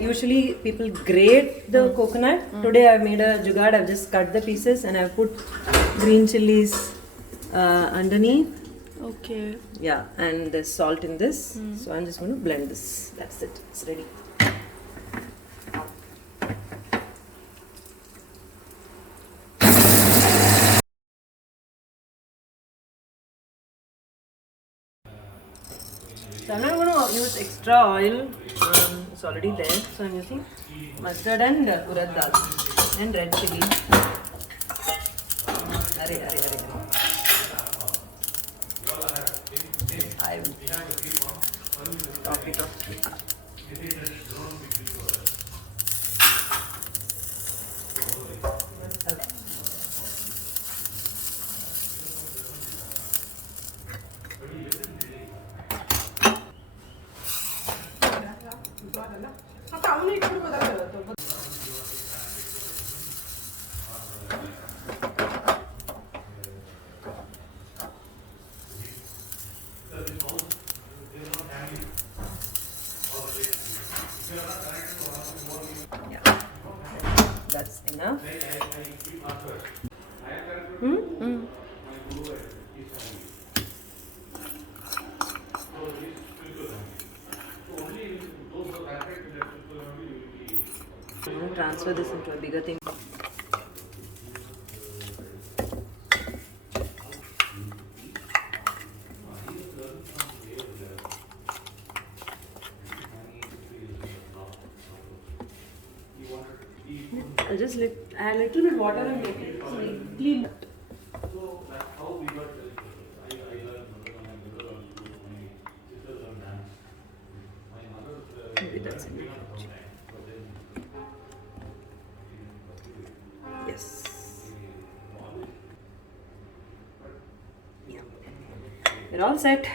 Usually people grate the coconut. Today I made a jugaad. I've just cut the pieces and I've put green chilies underneath. Okay. Yeah, and there's salt in this. So I'm just going to blend this. That's it. It's ready. So I'm not going to use extra oil. It's already there. So I'm using mustard and urad dal and red chili. I will top it off. Yeah, that's enough. I'm going to transfer this into a bigger thing. I'll just add a little bit water and make it clean. Maybe that's enough. Yes. Yeah. We're all set.